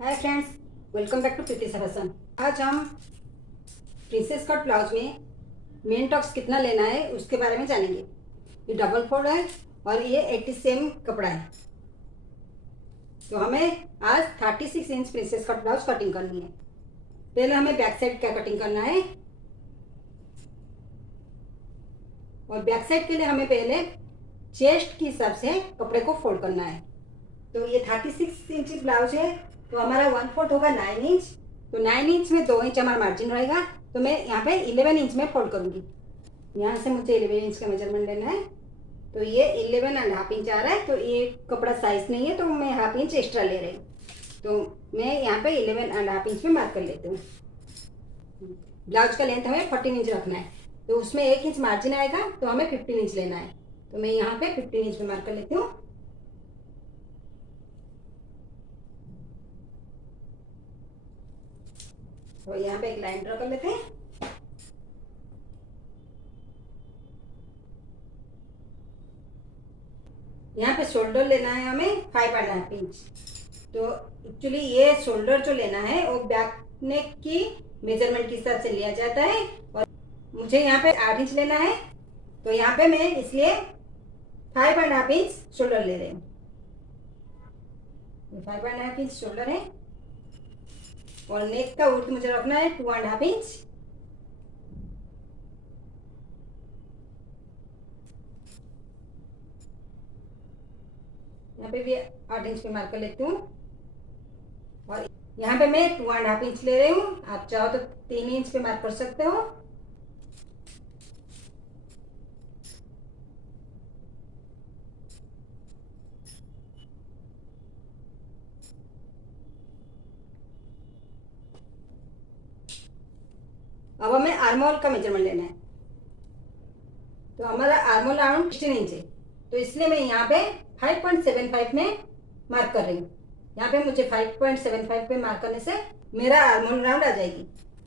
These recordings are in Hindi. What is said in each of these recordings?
Hi friends, welcome back to Preeti Sarsan. आज हम प्रिंसेस कट ब्लाउज में मेन टक्स कितना लेना है उसके बारे में जानेंगे। ये डबल फोल्ड है और ये 80 सेम कपड़ा है। तो हमें आज 36 inch princess cut blouse cutting करनी है। पहले हमें बैक साइड का कटिंग करना है और बैक साइड के लिए हमें पहले चेस्ट के हिसाब से कपड़े को फोल्ड करना है। तो ये 36 इंच ब्लाउज है तो हमारा 1/4 होगा 9 इंच। तो 9 इंच में 2 इंच हमारा मार्जिन रहेगा। तो मैं यहाँ पे 11 इंच में फोल्ड करूँगी। यहाँ से मुझे 11 इंच का मेजरमेंट लेना है। तो ये 11.5 इंच आ रहा है। तो ये कपड़ा साइज नहीं है तो मैं हाफ इंच एक्स्ट्रा ले रही हूँ। तो मैं यहाँ पे 11.5 इंच में मार्क कर लेती हूँ। ब्लाउज का लेंथ हमें 14 इंच रखना है। तो उसमें 1 इंच मार्जिन आएगा तो हमें 15 इंच लेना है। तो मैं यहाँ पे 15 इंच में मार्क कर लेती हूँ। तो यहाँ पे एक लाइन ड्रॉ कर लेते हैं। यहाँ पे शोल्डर लेना है हमें 5.5 इंच। तो एक्चुअली ये शोल्डर जो लेना है वो बैक नेक की मेजरमेंट के हिसाब से लिया जाता है और मुझे यहाँ पे 8 इंच लेना है। तो यहाँ पे मैं इसलिए 5.5 इंच शोल्डर ले रही हूँ। 5.5 इंच शोल्डर है और नेक का विड्थ मुझे रखना है 2.5 इंच। यहाँ पे भी 8 इंच पे मार्क कर लेती हूँ और यहाँ पे मैं 2.5 इंच ले रही हूँ। आप चाहो तो 3 इंच पे मार्क कर सकते हो। अब हमें आर्मोल का मेजरमेंट लेना है। तो हमारा आर्मोल राउंड 16 इंच है। तो इसलिए मैं यहाँ पे 5.75 में मार्क कर रही हूँ। यहाँ पे मुझे 5.75 पे मार्क करने से मेरा आर्मोल राउंड आ जाएगी।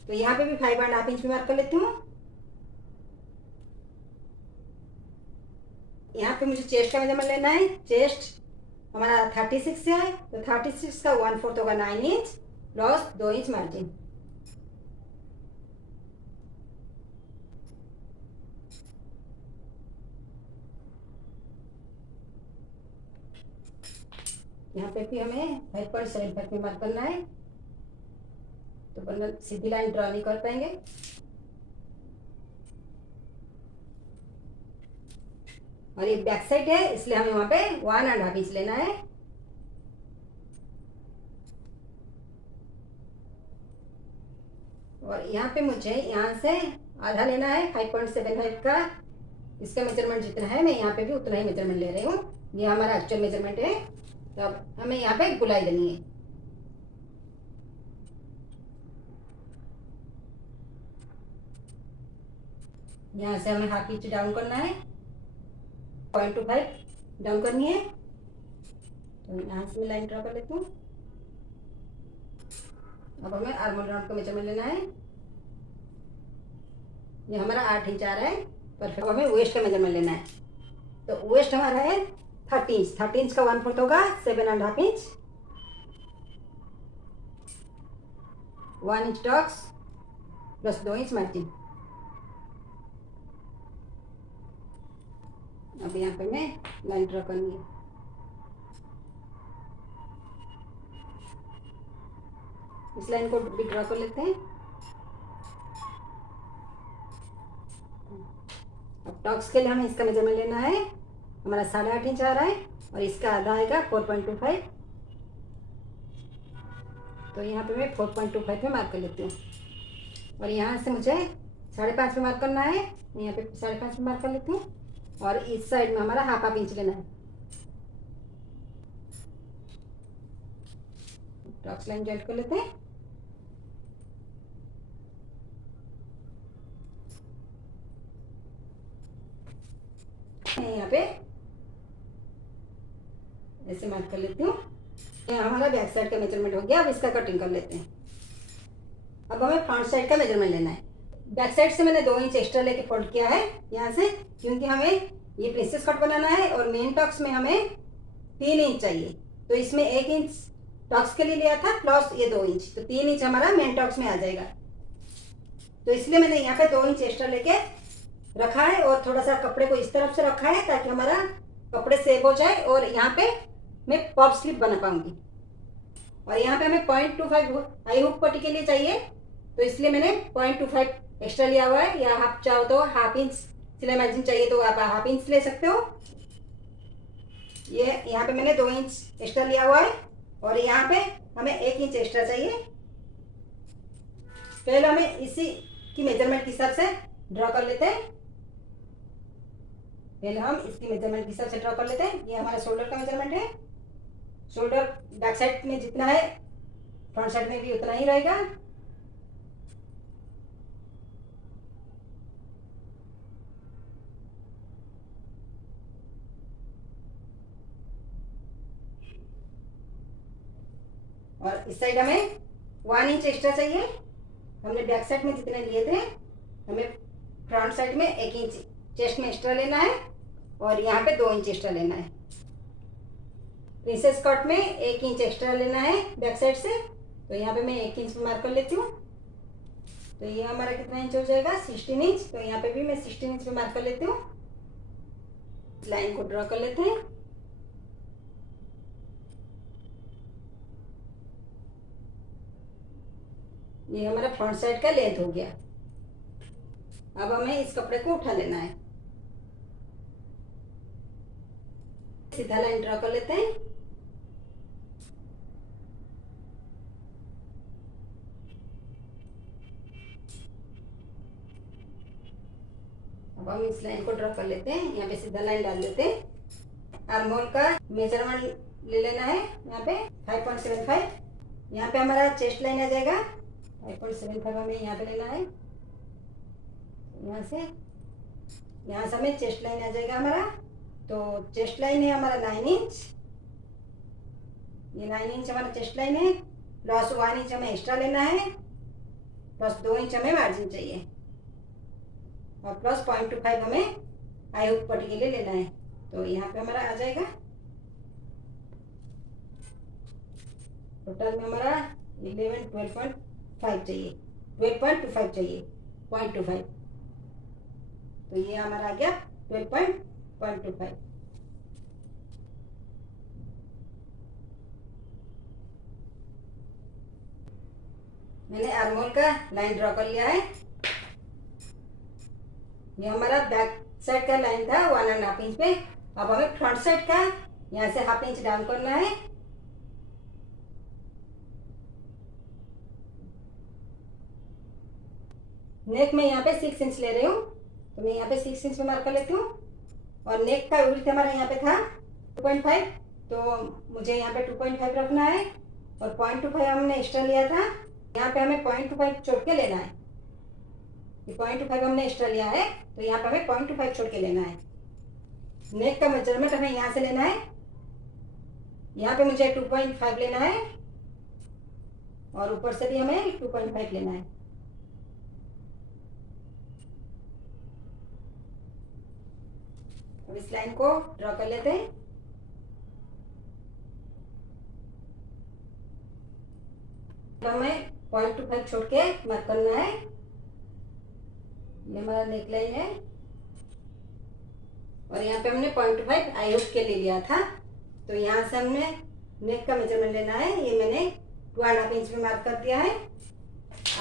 तो यहाँ पे भी 5.5 इंच पे मार्क कर लेती हूँ। यहाँ पे मुझे चेस्ट का मेजरमेंट लेना है। चेस्ट हमारा 36 है तो 36 का 1/4 होगा 9 इंच प्लस 2 इंच मार्जिन। यहाँ पे भी हमें 5.75 पे मार्क करना है। तो वरना सीधी लाइन ड्रॉ नहीं कर पाएंगे। और ये बैक साइड है इसलिए हमें वहां पे 1.5 इंच लेना है। और यहाँ पे मुझे यहाँ से आधा लेना है 5.75 का। इसका मेजरमेंट जितना है मैं यहाँ पे भी उतना ही मेजरमेंट ले रही हूँ। ये हमारा एक्चुअल मेजरमेंट है। तो अब हमें यहाँ पे गुलाई देनी है। यहाँ से हमें हाफ इंच डाउन करना है। 0.25 डाउन करनी है। तो यहाँ से मैं लाइन ड्रॉ कर लेती हूँ। अब हमें आर्मोल राउंड का मेजरमेंट लेना है। ये हमारा 8 इंच आ रहा है परफेक्ट। अब हमें वेस्ट का मेजरमेंट लेना है। तो वेस्ट हमारा है 30 इंच। 30 इंच का 1/4 होगा 7.5 inch. 1 inch tucks plus 2 inch margin. अब यहाँ पे मैं लाइन ड्रॉ करनी है। इस लाइन को भी ड्रॉ कर लेते हैं। अब टॉक्स के लिए हमें इसका मेजरमेंट लेना है। हमारा 8.5 इंच आ रहा है और इसका आधा आएगा 4.25। तो यहाँ पे मैं 4.25 में मार्क कर लेती हूँ। और यहाँ से मुझे 5.5 पे मार्क करना है। यहाँ पे 5.5 पे मार्क कर लेती हूँ। और इस साइड में हमारा हाफ इंच लेना है। टॉक्स लाइन जॉइंट कर लेते हैं। यहाँ पे ऐसे मार्क कर लेती हूँ। हमारा बैक साइड का मेजरमेंट हो गया। अब इसका कटिंग कर लेते हैं। अब हमें फ्रंट साइड का मेजरमेंट लेना है। बैक साइड से मैंने 2 इंच एक्स्ट्रा लेके फोल्ड किया है यहाँ से, क्योंकि हमें ये प्रिंसेस कट बनाना है और मेन टक्स में हमें 3 इंच चाहिए। तो इसमें 1 इंच टॉक्स के लिए लिया था प्लस ये 2 इंच, तो 3 इंच हमारा मेन टॉक्स में आ जाएगा। तो इसलिए मैंने यहाँ पे 2 इंच एक्स्ट्रा लेके रखा है और थोड़ा सा कपड़े को इस तरफ से रखा है ताकि हमारा कपड़े सेव हो जाए और यहाँ पे मैं पॉप स्लिप बना पाऊंगी। और यहाँ पे हमें 0.25 आई हुक पट्टी के लिए चाहिए, तो इसलिए मैंने 0.25 एक्स्ट्रा लिया हुआ है, या आप चाहो तो हाफ इंच सिलाई मार्जिन चाहिए तो आप हाफ इंच ले सकते हो। ये यहाँ पे मैंने 2 इंच एक्स्ट्रा लिया हुआ है और यहाँ पे हमें 1 इंच एक्स्ट्रा चाहिए। पहले हमें इसी की मेजरमेंट के हिसाब से ड्रॉ कर लेते हैं। पहले हम इसकी मेजरमेंट के हिसाब से ड्रॉ कर लेते हैं। ये हमारा शोल्डर का मेजरमेंट है। शोल्डर बैक साइड में जितना है फ्रंट साइड में भी उतना ही रहेगा। और इस साइड हमें 1 इंच एक्स्ट्रा चाहिए। हमने बैक साइड में जितने लिए थे हमें फ्रंट साइड में 1 इंच चेस्ट में एक्स्ट्रा लेना है और यहाँ पे 2 इंच एक्स्ट्रा लेना है। प्रिंसेस कट में 1 इंच एक्स्ट्रा लेना है बैक साइड से, तो यहाँ पे मैं 1 इंच पे मार्क कर लेती हूँ। तो ये हमारा कितना इंच हो जाएगा 16 इंच, तो यहाँ पे भी मैं 16 इंच पे मार्क कर लेती हूँ। लाइन को ड्रॉ कर लेते हैं। ये हमारा फ्रंट साइड का लेंथ हो गया। अब हमें इस कपड़े को उठा लेना है। सीधा लाइन ड्रॉ कर लेते हैं। अब हम इस लाइन को ड्रॉ कर लेते हैं। यहाँ पे सीधा लाइन डाल देते हैं। आर्म होल का मेजरमेंट ले लेना है। यहाँ पे 5.75। यहाँ पे हमारा चेस्ट लाइन आ जाएगा 5.75 हमें यहाँ पे लेना है। यहाँ से हमें चेस्ट लाइन आ जाएगा हमारा। तो चेस्ट लाइन है हमारा 9 इंच। ये 9 इंच हमारा चेस्ट लाइन है, प्लस 1 इंच हमें एक्स्ट्रा लेना है, प्लस 2 इंच हमें मार्जिन चाहिए और प्लस 0.25 हमें आई हुक पट्टी के लिए लेना है। तो यहाँ पे हमारा आ जाएगा टोटल में हमारा 12.5 चाहिए, 12.25 चाहिए, 0.25। तो ये हमारा आ गया 12.25। मैंने आर्म होल का लाइन ड्रॉ कर लिया है। ये हमारा बैक साइड का लाइन था 1.5 इंच पे। अब हमें फ्रंट साइड का यहाँ से हाफ इंच डाउन करना है। नेक में यहाँ पे 6 इंच ले रही हूँ, तो मैं यहाँ पे 6 इंच पे मार्क कर लेती हूँ। और नेक का विड्थ हमारा यहाँ पे था 2.5, तो मुझे यहाँ पे 2.5 रखना है और 0.25 हमने एक्स्ट्रा लिया था। यहाँ पे हमें 0.25 छोड़ के लेना है। ये 0.25 हमने एक्स्ट्रा लिया है, तो यहाँ पे हमें 0.25 छोड़ के लेना है। नेक का मेजरमेंट हमें यहाँ से लेना है। यहाँ पे मुझे 2.5 लेना है और ऊपर से भी हमें 2.5 लेना है। अब इस लाइन को ड्रॉ कर लेते हैं। हमें 0.25 छोड़ के मार्क करना है। ये हमारा नेक लाइन है और यहाँ पे हमने 0.25 आई हुक के लिए लिया था, तो यहाँ से हमने नेक का मेजरमेंट लेना है। ये मैंने 2.5 इंच में मार्क कर दिया है।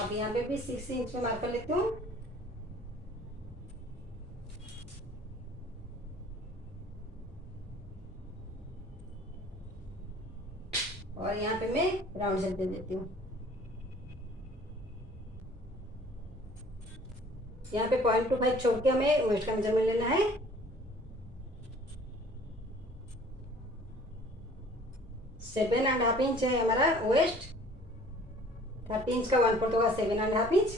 अब यहाँ पे भी 6 इंच में मार्क कर लेती हूँ। और यहाँ पे मैं राउंड शेप दे देती हूँ। यहाँ पे 0.25 छोड़ के हमें वेस्ट का मेजरमेंट लेना है। सेवन एंड हाफ इंच है हमारा वेस्ट। 30 इंच का 1/4 होगा 7.5 इंच।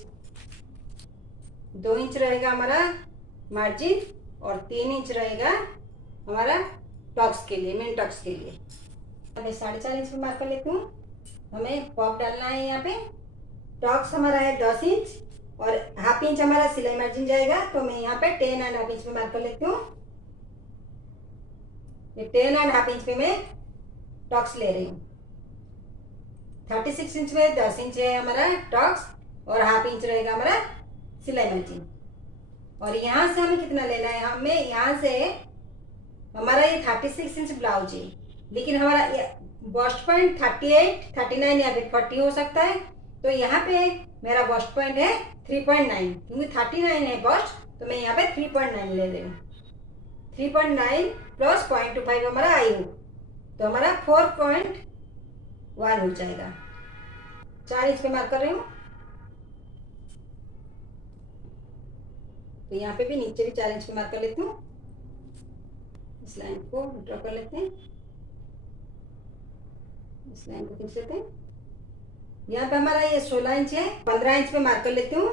2 इंच रहेगा हमारा मार्जिन और 3 इंच रहेगा हमारा टॉप्स के लिए, मेन टॉप्स के लिए। मैं 4.5 इंच पे मार्क कर लेती हूँ। हमें पॉप डालना है। यहाँ पे टॉप्स हमारा है 10 इंच और हाफ इंच हमारा सिलाई मार्जिन जाएगा, तो मैं यहाँ पे 10.5 इंच पे मार्क कर लेती हूँ। ये 10.5 इंच पे मैं टॉप्स ले रही हूँ। 36 इंच में 10 इंच है हमारा टॉक्स और हाफ इंच रहेगा हमारा सिलाई मार्जिन। और यहाँ से हमें कितना लेना है, हमें यहाँ से हमारा ये 36 इंच ब्लाउज है, लेकिन हमारा बस्ट पॉइंट 38, 39 या फिर 40 हो सकता है। तो यहाँ पे मेरा बस्ट पॉइंट है 3.9, क्योंकि 39 है बस्ट, तो मैं यहाँ पे 3.9 ले रही हूँ। 3.9 प्लस 0.25 हमारा आई हो, तो हमारा 4.1 हो जाएगा। 4 इंच पे मार्क कर रही हूँ। तो यहाँ पे भी नीचे भी 4 इंच पे मार्क कर लेती हूँ। इस लाइन को ड्रॉ कर लेते हैं, इस लाइन को खींच लेते हैं। यहाँ पे हमारा ये 16 इंच है, 15 इंच पे मार्क कर लेती हूँ,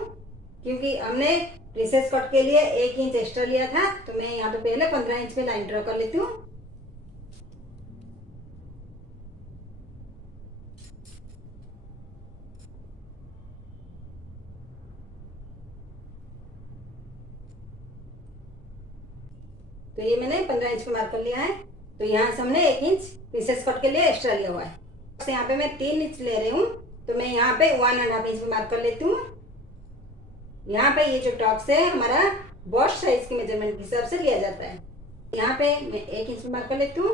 क्योंकि हमने प्रिंसेस कट के लिए 1 इंच एक्स्ट्रा लिया था। तो मैं यहाँ पे पहले 15 इंच पे लाइन ड्रॉ कर लेती हूँ। तो ये मैंने 15 इंच पे मार्क कर लिया है। तो यहाँ से हमने 1 इंच प्रिंसेस कट के लिए एक्स्ट्रा लिया हुआ है। तो यहाँ पे मैं 3 इंच ले रही हूँ, तो मैं यहाँ पे 1.5 इंच पे मार्क कर लेती हूँ। यहाँ पे ये जो टॉप्स है हमारा बॉस्ट साइज के मेजरमेंट के हिसाब से लिया जाता है। यहाँ पे मैं 1 इंच पे मार्क कर लेती हूँ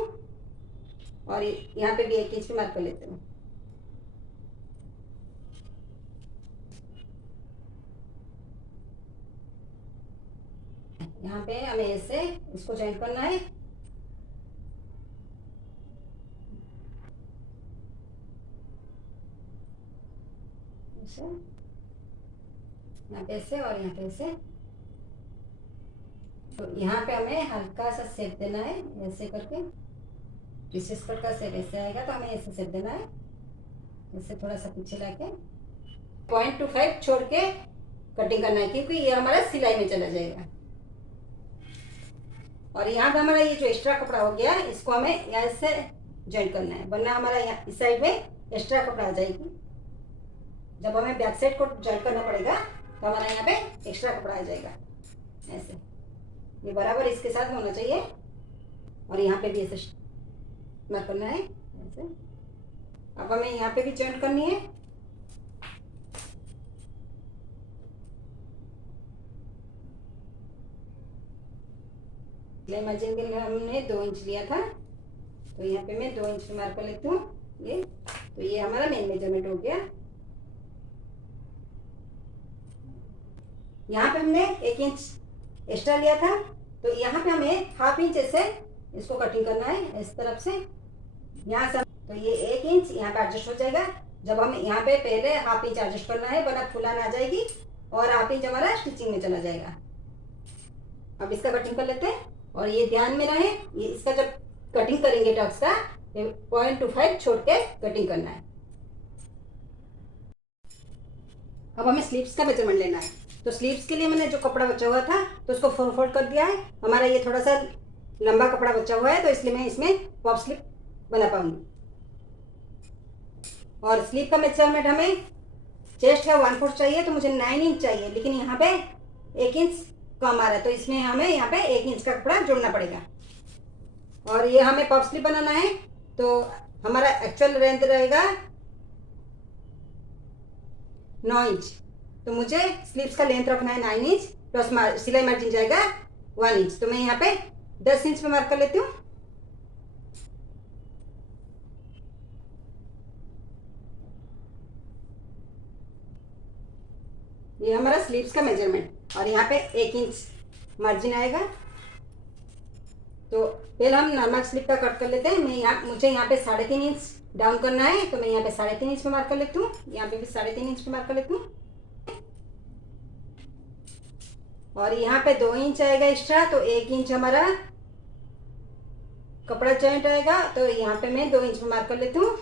और यहाँ पे भी 1 इंच पे मार्क कर लेती हूँ। यहाँ पे हमें ऐसे इसको जॉइंट करना है। यहाँ पे ऐसे और यहाँ पे ऐसे। तो यहाँ पे हमें हल्का सा शेप देना है, ऐसे करके। प्रिंसेस कट का शेप ऐसे आएगा, तो हमें ऐसे शेप देना है, ऐसे थोड़ा सा पीछे लाके 0.25 छोड़ के कटिंग करना है, क्योंकि ये हमारा सिलाई में चला जाएगा। और यहाँ पे हमारा ये जो एक्स्ट्रा कपड़ा हो गया, इसको हमें यहाँ से जॉइंट करना है, वरना हमारा यहाँ इस साइड में एक्स्ट्रा कपड़ा आ जाएगी। जब हमें बैक साइड को जॉइंट करना पड़ेगा, तो हमारा यहाँ पे एक्स्ट्रा कपड़ा आ जाएगा। ऐसे ये बराबर इसके साथ होना चाहिए, और यहाँ पे भी ऐसे मार्क करना है ऐसे। अब हमें यहाँ पे भी जॉइंट करनी है। सिलाई मार्जिन के लिए हमने 2 इंच लिया था, तो यहाँ पे मैं 2 इंच मार्क कर लेती हूँ। ये तो ये हमारा मेन मेजरमेंट हो गया। यहाँ पे हमने 1 इंच एक्स्ट्रा लिया था, तो यहाँ पे हमें हाफ इंच ऐसे इसको कटिंग करना है, इस तरफ से यहाँ से। तो ये 1 इंच यहाँ पे एडजस्ट हो जाएगा। जब हम यहाँ पे पहले हाफ इंच एडजस्ट करना है, वरना फुलान आ जाएगी और हाफ इंच हमारा स्टिचिंग में चला जाएगा। अब इसका कटिंग कर लेते हैं, और ये ध्यान में रहे, ये इसका जब कटिंग करेंगे टक्स का 0.25 छोड़ के कटिंग करना है। अब हमें स्लीव्स का मेजरमेंट लेना है। तो स्लीव्स के लिए मैंने जो कपड़ा बचा हुआ था, तो उसको फोल्ड कर दिया है। हमारा ये थोड़ा सा लंबा कपड़ा बचा हुआ है, तो इसलिए मैं इसमें पॉप स्लीव बना पाऊंगी। और स्लीव का मेजरमेंट हमें चेस्ट का 1/4 चाहिए, तो मुझे 9 इंच चाहिए, लेकिन यहाँ पे 1 इंच कम आ रहा है, तो इसमें हमें यहाँ पे 1 इंच का कपड़ा जोड़ना पड़ेगा। और ये हमें पॉप स्लीव बनाना है, तो हमारा एक्चुअल लेंथ रहेगा 9 इंच। तो मुझे स्लीव्स का लेंथ रखना है 9 इंच, प्लस सिलाई मार्जिन जाएगा 1 इंच। तो मैं यहाँ पे 10 इंच पे मार्क कर लेती हूँ। ये हमारा स्लीव्स का मेजरमेंट, और यहाँ पे 1 इंच मार्जिन आएगा। तो पहले हम नॉर्मल स्लीव का कट कर लेते हैं। मुझे यहाँ पे 3.5 इंच डाउन करना है, तो मैं यहाँ पे 3.5 इंच पे मार्क कर लेती हूँ। यहाँ पे भी 3.5 इंच पे मार्क कर लेती हूँ। और यहाँ पे 2 इंच आएगा एक्स्ट्रा, तो 1 इंच हमारा कपड़ा जॉइंट आएगा, तो यहाँ पे मैं 2 इंच पे मार्क कर लेती हूँ।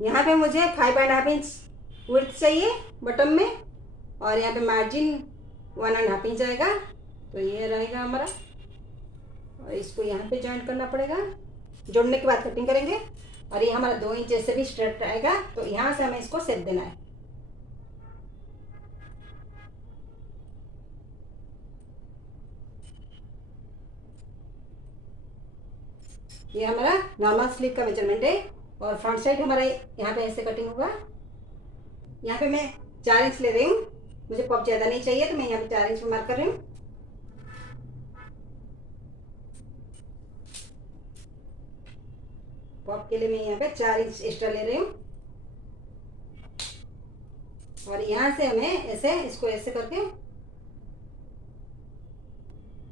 यहाँ पे मुझे 5.5 इंच विड्थ चाहिए बटन में, और यहाँ पे मार्जिन 1.5 इंच आएगा। तो ये रहेगा हमारा, और इसको यहाँ पे जॉइंट करना पड़ेगा। जोड़ने के बाद कटिंग करेंगे। और ये हमारा 2 इंच ऐसे भी स्ट्रेट आएगा, तो यहाँ से हमें इसको सेट देना है। ये हमारा नॉर्मल स्लीव का मेजरमेंट है। और फ्रंट साइड हमारा यहाँ पे ऐसे कटिंग होगा। यहाँ पे मैं 4 इंच ले रही हूँ, मुझे पफ ज़्यादा नहीं चाहिए तो मैं यहाँ पे 4 इंच में मार्क कर रही हूँ। पफ के लिए मैं यहाँ पे 4 इंच एक्स्ट्रा ले रही हूँ। और यहाँ से हमें ऐसे इसको ऐसे करके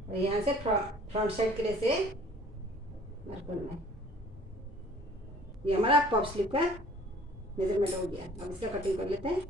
और यहाँ से फ्रंट साइड के लिए से मार्क करना है। ये हमारा पफ स्लीव का मेजरमेंट हो गया। अब इसका कटिंग कर लेते हैं।